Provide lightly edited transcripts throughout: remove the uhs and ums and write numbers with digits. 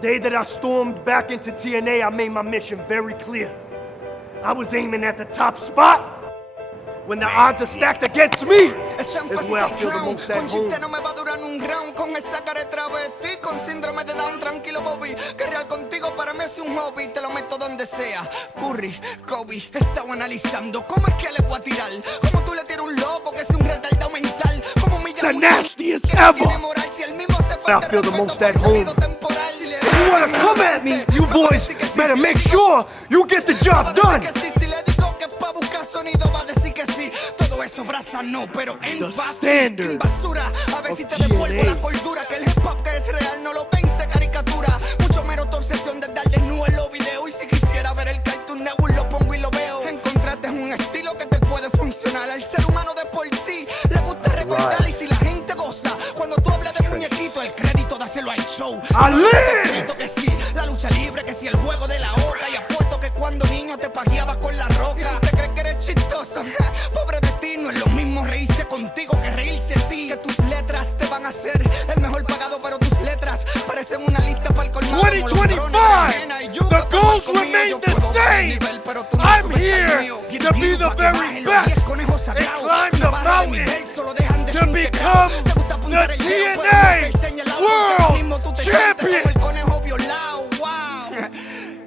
day that I stormed back into TNA, I made my mission very clear. I was aiming at the top spot. When the odds are stacked against me, is where I feel the most at home. No me va a durar un round con esa cara de travesti, con síndrome de Down, tranquilo Bobby. Que real contigo para mí es un hobby, te lo meto donde sea. Curry, Kobe, estaba analizando cómo es que le voy a tirar. Como tú le tiras un loco que es un retardado mental. Como mi The nastiest ever. I feel the most at home. If you wanna come at me, you boys better make sure you get the job done. Eso brasa no, pero en The standard basura. A ver of si te devuelvo la TNA. cordura. Que el hip hop que es real no lo vence caricatura. Mucho menos tu obsesión de dar desnudo en los videos. Y si quisiera ver el Cartoon Network lo pongo y lo veo. Encontraste un estilo que te puede funcionar. Al ser humano de por sí le gusta recordar. Y si la gente goza cuando tú hablas de muñequito, el crédito dáselo al show. ¡Ale! Que sí, la lucha libre, que si el juego de la oca. Y apuesto que cuando niño te pajeabas con la roca. Te crees que eres chistoso, pobre de ti. No es lo mismo reírse contigo que reírse a ti. Que tus letras te van a hacer el mejor pagado, pero tus letras parecen una lista para el colmado. 2025, the goals remain the same. I'm here to be the very best and climb the mountain to become the TNA World Champion.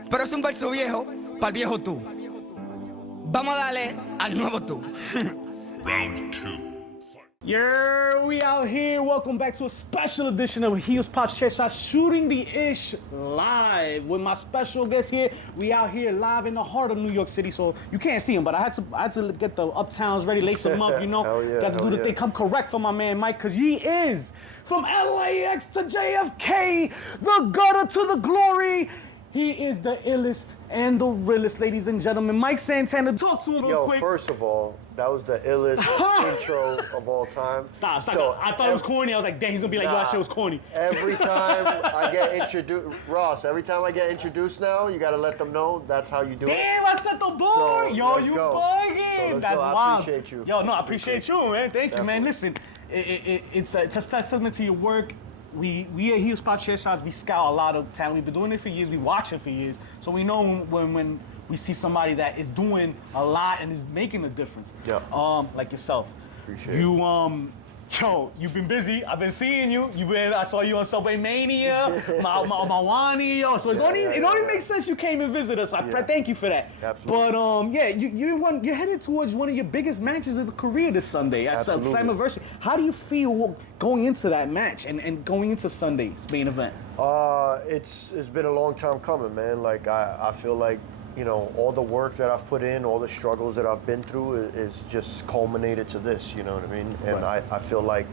Pero es un verso viejo para el viejo tú. Vamos a darle al nuevo tú. Round 2. Yeah, we out here. Welcome back to a special edition of Heels Pops Chair Shots Shooting the Ish live with my special guest here. We out here live in the heart of New York City, so you can't see him, but I had to get the uptowns ready, lace them up, you know. Hell yeah, got to do the thing. Come correct for my man Mike, cause he is from LAX to JFK, the gutter to the glory. He is the illest and the realest, ladies and gentlemen. Mike Santana, talk to him real quick. Yo, first of all, that was the illest intro of all time. Stop. So, I thought it was corny. I was like, dang, he's gonna be like, yo, that shit was corny. Every time I get introduced, Ross, every time I get introduced now, you gotta let them know that's how you do it. Damn, I set the bar. So, Yo, let's you go. bugging. So let's That's go. I wild. appreciate you. Yo, no, I appreciate you, man. Thank you, man. Definitely. Listen, it's a testament to your work. We at Heels Pop Chair Shots, we scout a lot of talent. We've been doing it for years. We watch it for years. So we know when we see somebody that is doing a lot and is making a difference. Yeah. Like yourself. Appreciate you. Yo, you've been busy. I've been seeing you. I saw you on Subway Mania, Mawani, yo. So it only makes sense you came and visit us. So I thank you for that. Absolutely. But you're headed towards one of your biggest matches of the career this Sunday at Slammiversary. How do you feel going into that match and going into Sunday's main event? It's been a long time coming, man. Like I feel like, you know, all the work that I've put in, all the struggles that I've been through is just culminated to this, you know what I mean? And right. I feel like,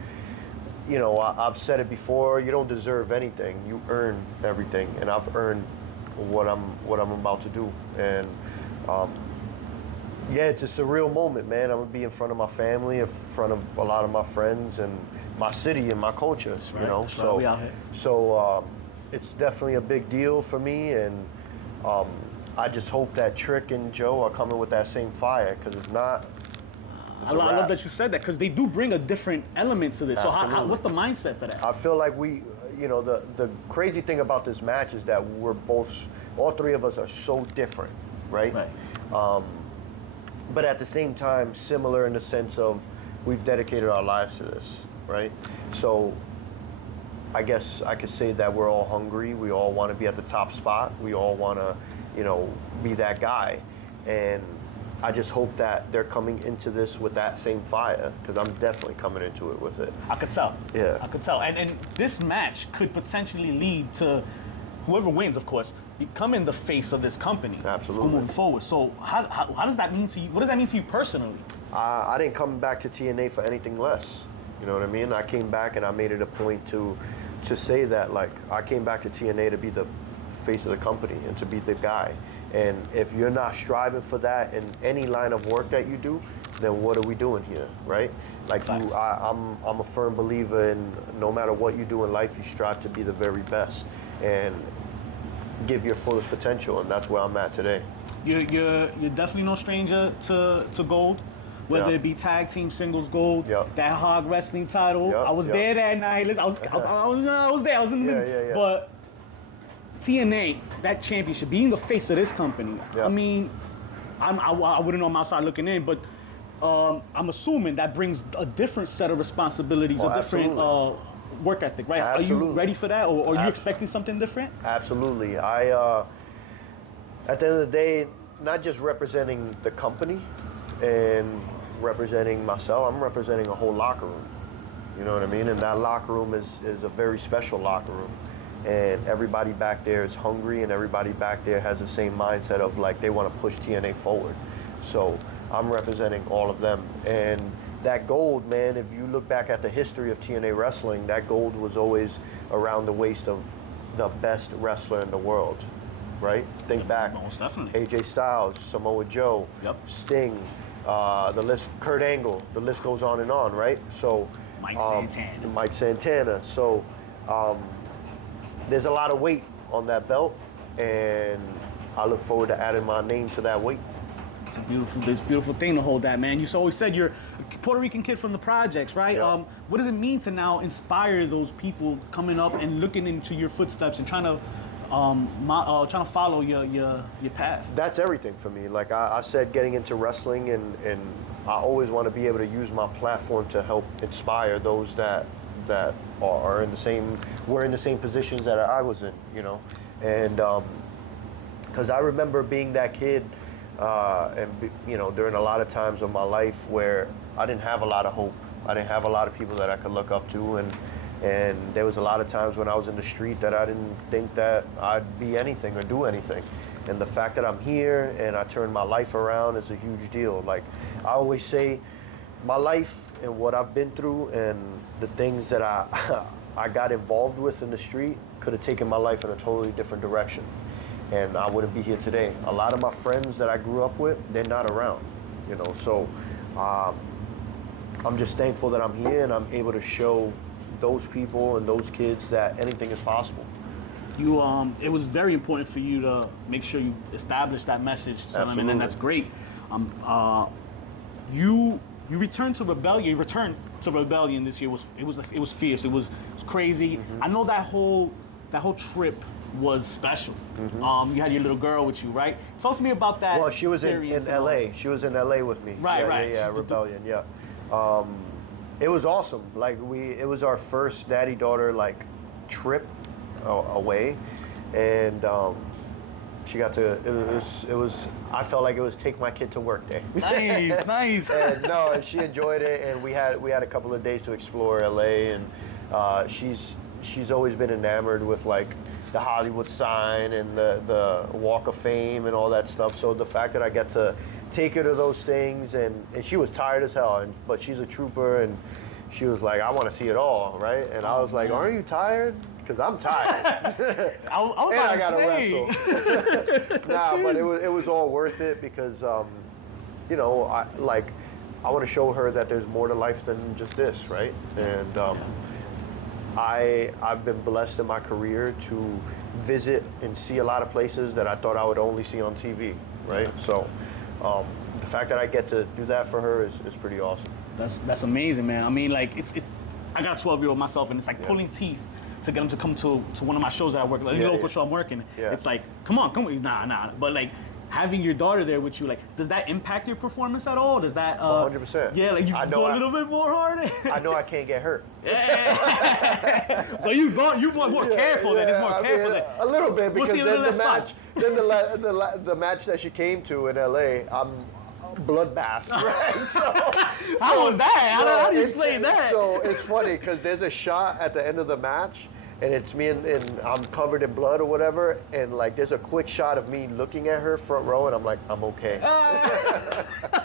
you know, I've said it before, you don't deserve anything, you earn everything. And I've earned what I'm about to do. And yeah, it's a surreal moment, man. I'm gonna be in front of my family, in front of a lot of my friends and my city and my cultures, you know? So it's definitely a big deal for me, and I just hope that Trick and Joe are coming with that same fire, because if not, I love that you said that, because they do bring a different element to this. Absolutely. So what's the mindset for that? I feel like we, you know, the crazy thing about this match is that all three of us are so different, right? But at the same time, similar in the sense of we've dedicated our lives to this, right? So I guess I could say that we're all hungry. We all want to be at the top spot. We all want to, you know, be that guy. And I just hope that they're coming into this with that same fire, because I'm definitely coming into it with it. I could tell. Yeah. I could tell. And this match could potentially lead to whoever wins, of course, becoming the face of this company. Absolutely. Moving forward. So how does that mean to you? What does that mean to you personally? I didn't come back to TNA for anything less. You know what I mean? I came back and I made it a point to say that, like, I came back to TNA to be the face of the company and to be the guy. And if you're not striving for that in any line of work that you do, then what are we doing here, right? Like, I'm a firm believer in no matter what you do in life, you strive to be the very best and give your fullest potential, and that's where I'm at today. You're definitely no stranger to gold. Whether it be tag team singles gold, that hog wrestling title. I was there that night. I was there. I was in the middle. But TNA, that championship, being the face of this company. Yeah. I mean, I wouldn't know I'm outside looking in, but I'm assuming that brings a different set of responsibilities, a different work ethic, right? Absolutely. Are you ready for that, or are you expecting something different? Absolutely. At the end of the day, not just representing the company and representing myself, I'm representing a whole locker room. You know what I mean? And that locker room is a very special locker room. And everybody back there is hungry, and everybody back there has the same mindset of like they want to push TNA forward. So I'm representing all of them. And that gold, man, if you look back at the history of TNA wrestling, that gold was always around the waist of the best wrestler in the world, right? Think back. Most definitely. AJ Styles, Samoa Joe, Yep. Sting, the list, Kurt Angle, the list goes on and on, right? So Mike Santana. So there's a lot of weight on that belt, and I look forward to adding my name to that weight. It's a beautiful thing to hold that, man. You always said you're a Puerto Rican kid from the projects, right? Yeah. What does it mean to now inspire those people coming up and looking into your footsteps and trying to follow your path? That's everything for me. Like I said, getting into wrestling, and I always want to be able to use my platform to help inspire those that are in the same, we're in the same positions that I was in, you know? And because I remember being that kid, you know, during a lot of times of my life where I didn't have a lot of hope. I didn't have a lot of people that I could look up to, and there was a lot of times when I was in the street that I didn't think that I'd be anything or do anything. And the fact that I'm here and I turned my life around is a huge deal. Like I always say, my life and what I've been through and the things that I got involved with in the street could have taken my life in a totally different direction. And I wouldn't be here today. A lot of my friends that I grew up with, they're not around, you know. So I'm just thankful that I'm here and I'm able to show those people and those kids that anything is possible. It was very important for you to make sure you establish that message to them, and that's great. You returned to Rebellion. You returned to Rebellion this year. It was fierce. It was crazy. Mm-hmm. I know that whole trip was special. Mm-hmm. You had your little girl with you, right? Talk to me about that. Well, she was in LA. She was in LA with me. Right. Yeah, Rebellion, yeah. It was awesome. Like it was our first daddy-daughter like trip away, and she got to. It was. I felt like it was take my kid to work day. Nice. And no, she enjoyed it, and we had a couple of days to explore LA, and she's always been enamored with like the Hollywood sign and the Walk of Fame and all that stuff. So the fact that I got to take her to those things, and she was tired as hell, but she's a trooper, and she was like, I want to see it all, right? And I was like, aren't you tired? Because I'm tired. I got to wrestle. But it was all worth it because, you know, I want to show her that there's more to life than just this, right? And I've been blessed in my career to visit and see a lot of places that I thought I would only see on TV, right? So the fact that I get to do that for her is pretty awesome. That's amazing, man. I mean, like it's I got a 12-year-old myself, and it's like pulling teeth to get him to come to one of my shows that I work, like the local show I'm working. Yeah. It's like, come on, nah. But like having your daughter there with you, like, does that impact your performance at all? Does that 100%. Yeah, like you go a little bit more hard. I know I can't get hurt. Yeah. So you more careful then. It's more careful. A little bit, because then the match that she came to in LA, I'm bloodbath, right? How was that? How do you explain that? So it's funny because there's a shot at the end of the match, and it's me and I'm covered in blood or whatever, and like there's a quick shot of me looking at her front row, and I'm like, I'm okay.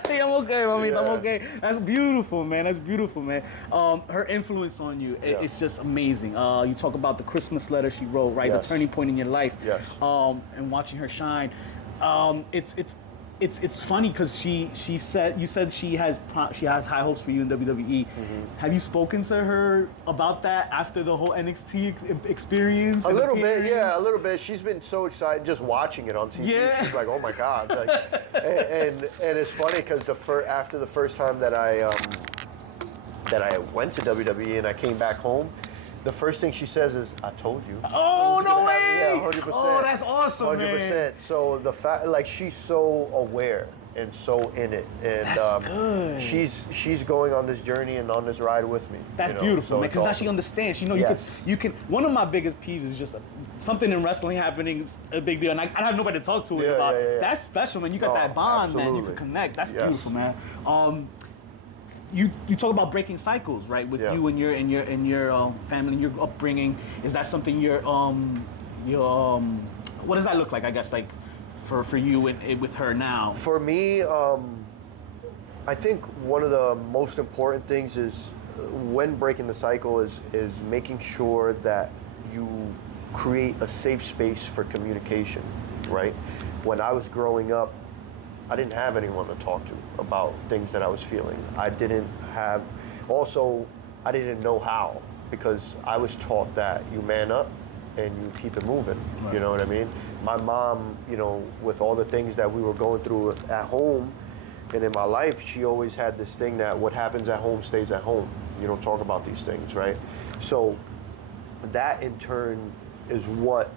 Hey, I'm okay. I'm okay. That's beautiful, man. Her influence on you, it's just amazing. You talk about the Christmas letter she wrote, right? Yes. The turning point in your life. Yes. And watching her shine. It's funny because you said she has high hopes for you in WWE. Mm-hmm. Have you spoken to her about that after the whole NXT experience? A little bit. She's been so excited just watching it on TV. Yeah. She's like, oh my God. Like, and it's funny because after the first time that I went to WWE and I came back home, the first thing she says is, "I told you." Oh, no way! Yeah, 100%. Oh, that's awesome, 100%. man. So the fact, like, she's so aware and so in it, and That's good. she's going on this journey and on this ride with me. That's you know? beautiful, So man. it's Because now awesome. she understands. You know, Yes. you can. One of my biggest peeves is just something in wrestling happening is a big deal, and I have nobody to talk to it Yeah, about. yeah, yeah. That's special, man. You got Oh, that bond, man. You absolutely. can connect. That's Yes. beautiful, man. You talk about breaking cycles, right? With Yeah. you and your family, and your upbringing. Is that something what does that look like? I guess like for you and with her now. For me, I think one of the most important things is when breaking the cycle is making sure that you create a safe space for communication, right? When I was growing up, I didn't have anyone to talk to about things that I was feeling. I didn't know how, because I was taught that you man up and you keep it moving. Right. You know what I mean? My mom, you know, with all the things that we were going through at home and in my life, she always had this thing that what happens at home stays at home. You don't talk about these things, right? So that in turn is what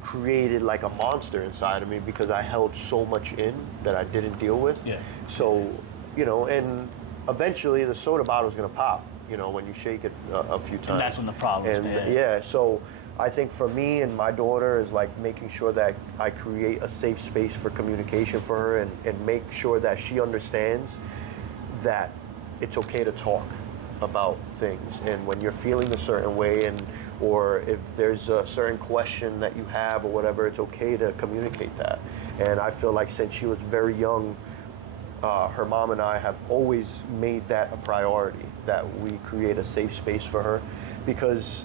created like a monster inside of me, because I held so much in that I didn't deal with. Yeah. So, you know, and eventually the soda bottle is gonna pop, you know, when you shake it a few times. And that's when the problems, And man. yeah, so I think for me and my daughter is like making sure that I create a safe space for communication for her, and make sure that she understands that it's okay to talk about things, and when you're feeling a certain way, and or if there's a certain question that you have or whatever, it's okay to communicate that. And I feel like since she was very young, her mom and I have always made that a priority, that we create a safe space for her, because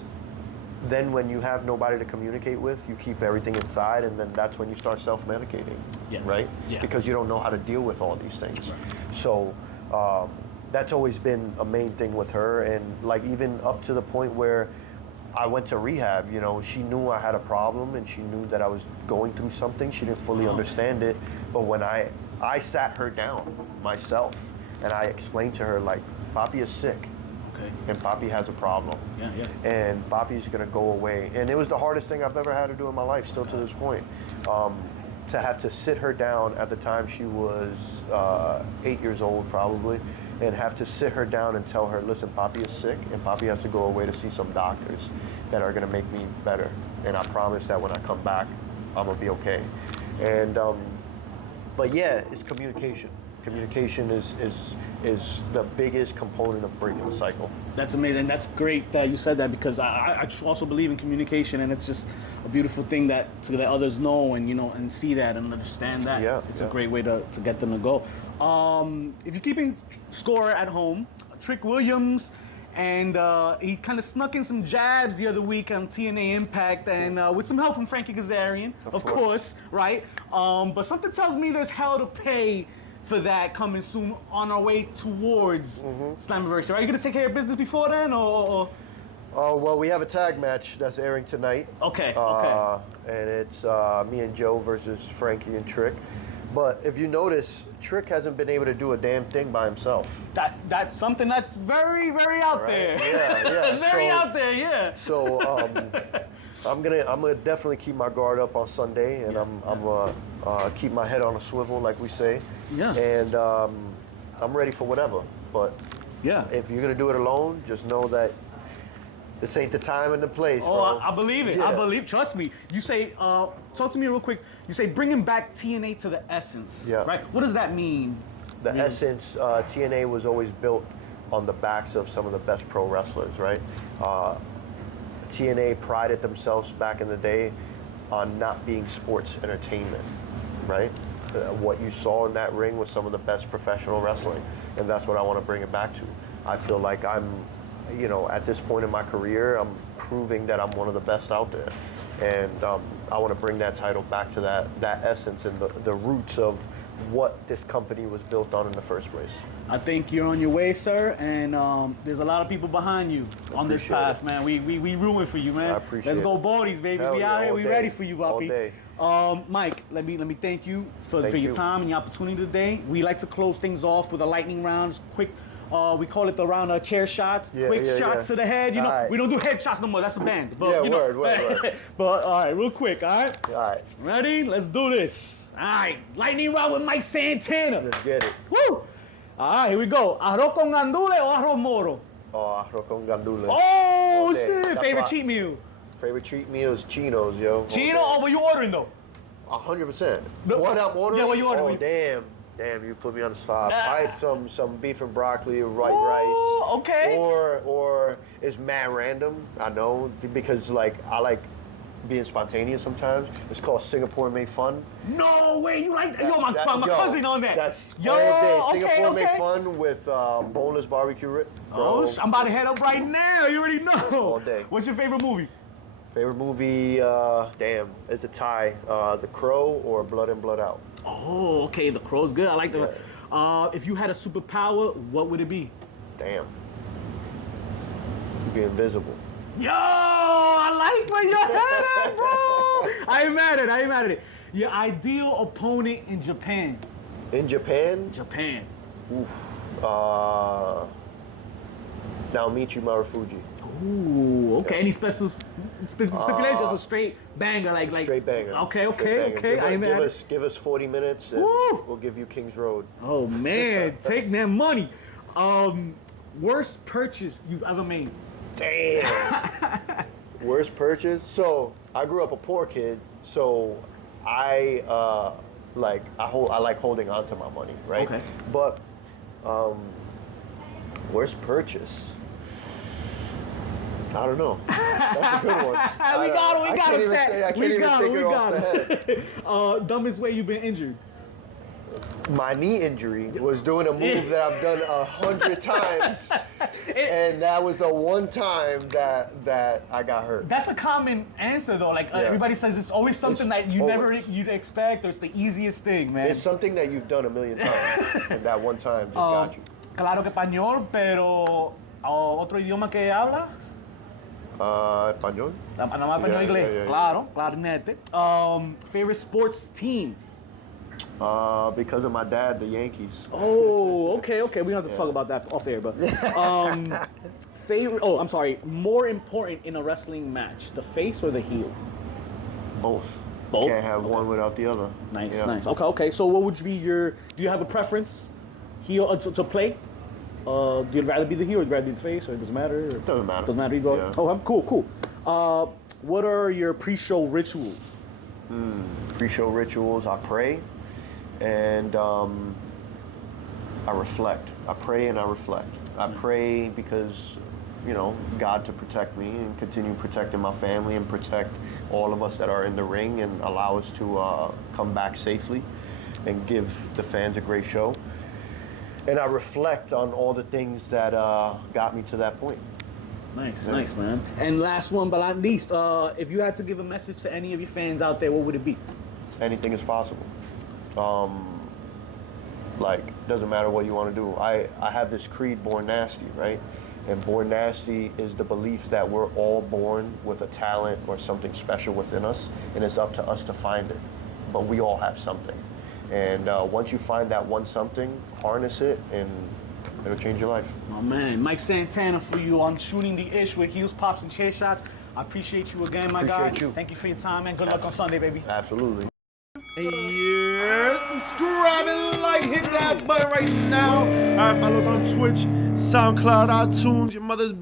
then when you have nobody to communicate with, you keep everything inside, and then that's when you start self-medicating, Yeah. right? Yeah. Because you don't know how to deal with all these things. Right. So that's always been a main thing with her, and like even up to the point where I went to rehab, you know, she knew I had a problem, and she knew that I was going through something. She didn't fully understand it, but when I sat her down myself, and I explained to her, like, Papi is sick. Okay. And Papi has a problem. Yeah, yeah. And Papi's gonna go away. And it was the hardest thing I've ever had to do in my life, still to this point. To have to sit her down at the time she was 8 years old probably, and have to sit her down and tell her, listen, Papi is sick, and Papi has to go away to see some doctors that are gonna make me better. And I promise that when I come back, I'm gonna be okay. And but yeah, it's communication. Communication is the biggest component of breaking the cycle. That's amazing. That's great that you said that, because I also believe in communication, and it's just a beautiful thing that to let others know and, you know, and see that and understand that. Yeah, It's yeah. a great way to get them to go. If you're keeping score at home, Trick Williams, and he kind of snuck in some jabs the other week on TNA Impact, and with some help from Frankie Kazarian, of course, right? But something tells me there's hell to pay for that coming soon on our way towards Slammiversary. Are you gonna take care of business before then, or? Well, we have a tag match that's airing tonight. Okay, And it's me and Joe versus Frankie and Trick. But if you notice, Trick hasn't been able to do a damn thing by himself. That's something that's very, very out Right? there. Yeah. Very So- out there, yeah. So I'm gonna definitely keep my guard up on Sunday, and I'm gonna keep my head on a swivel, like we say. Yeah. And I'm ready for whatever. But Yeah. if you're gonna do it alone, just know that this ain't the time and the place, Oh, bro. I believe it. Yeah. Trust me. You say, talk to me real quick. You say bringing back TNA to the essence. Yeah. Right? What does that mean? The essence, TNA was always built on the backs of some of the best pro wrestlers, right? TNA prided themselves back in the day on not being sports entertainment, right? What you saw in that ring was some of the best professional wrestling, and that's what I want to bring it back to. I feel like I'm, you know, at this point in my career, I'm proving that I'm one of the best out there. And I want to bring that title back to that essence and the roots of what this company was built on in the first place. I think you're on your way, sir, and there's a lot of people behind you on this Appreciate path, it. man. We rooting for you, man. I appreciate Let's it. go Baldies, baby. Hell We yeah, out here. all We day. ready for you, All Papi. day. Mike, let me thank you for Thank your you. time and your opportunity today. We like to close things off with a lightning round, just quick We call it the round of chair shots. Yeah, Quick yeah, shots yeah. to the head. You know, Alright. we don't do head shots no more. That's a band. But, Yeah, you know, word. But all right, real quick. All right. All right, Ready? Let's do this. All right. Lightning round with Mike Santana. let's get it. Woo! All right, here we go. Arroz con gandules o arroz moro? Oh, arroz con gandules. Oh, All day. shit. That's Favorite why- cheat meal? Favorite treat meal is chinos, yo. Chino? Oh, what you ordering though? 100%. No. What I'm ordering? Yeah, what you ordering? Oh, damn, you put me on the spot. I have some beef and broccoli, white Oh, rice. okay. Or it's mad random, I know, because like I like being spontaneous sometimes. It's called Singapore Made Fun. No way, you like that? Yo, my Yo, cousin on that. That's Yo, all day. okay, Singapore okay. Made Fun with boneless barbecue rib. Oh, Bro. I'm about to head up right now. You already know. All day. What's your favorite movie? Favorite movie, damn, it's a tie. The Crow or Blood In, Blood Out. Oh, okay. The Crow's good. I like the. If you had a superpower, what would it be? Damn. Be invisible. Yo, I like where your head at, bro. I ain't mad at it. Your ideal opponent in Japan. In Japan, Japan. Naomichi Marufuji. Ooh, okay. Any special stipulations? Just a straight banger, like Straight banger. Okay. Straight banger. I ain't mad at it. Give us 40 minutes and Woo! we'll give you King's Road. Oh man, take that money. Worst purchase you've ever made? Damn. Worst purchase? So I grew up a poor kid, so I like holding on to my money, right? Okay. But worst purchase? I don't know. That's a good one. We got him, chat. We got him. Dumbest way you've been injured? My knee injury was doing a move that I've done 100 times, and that was the one time that I got hurt. That's a common answer though. Like Yeah. everybody says, it's always something It's that you never always. you'd expect, or it's the easiest thing, man. It's something that you've done a million times, and that one time just got you. Claro que español, pero otro idioma que hablas. Español? Nada más español, Yeah, inglés. yeah. Claro, clarinete. Favorite sports team. Because of my dad, the Yankees. Oh, okay. We don't have to talk about that off air, but favorite. Oh, I'm sorry. More important in a wrestling match, the face or the heel? Both. Both? Can't have one without the other. Nice, Yeah. nice. Okay. So, what would be your? Do you have a preference? Heel to play? Do you rather be the heel or rather be the face, or it doesn't matter? Or Doesn't matter. Doesn't matter. You go. Yeah. Oh, cool. What are your pre-show rituals? Pre-show rituals, I pray, and I reflect. I pray and I reflect. I pray because, God to protect me and continue protecting my family and protect all of us that are in the ring and allow us to come back safely and give the fans a great show. And I reflect on all the things that got me to that point. Nice, man. And last one, but not least, if you had to give a message to any of your fans out there, what would it be? Anything is possible. Doesn't matter what you want to do. I have this creed, born nasty, right? And born nasty is the belief that we're all born with a talent or something special within us, and it's up to us to find it. But we all have something. And once you find that one something, harness it, and it'll change your life. Oh man, Mike Santana for you on Shooting the Ish with Heels, Pops, and Chair Shots. I appreciate you again, my guy. Appreciate you. Thank you for your time, man. Good luck on Sunday, baby. Absolutely. Yeah, subscribe and like, hit that button right now. All right, follow us on Twitch, SoundCloud, iTunes, your mother's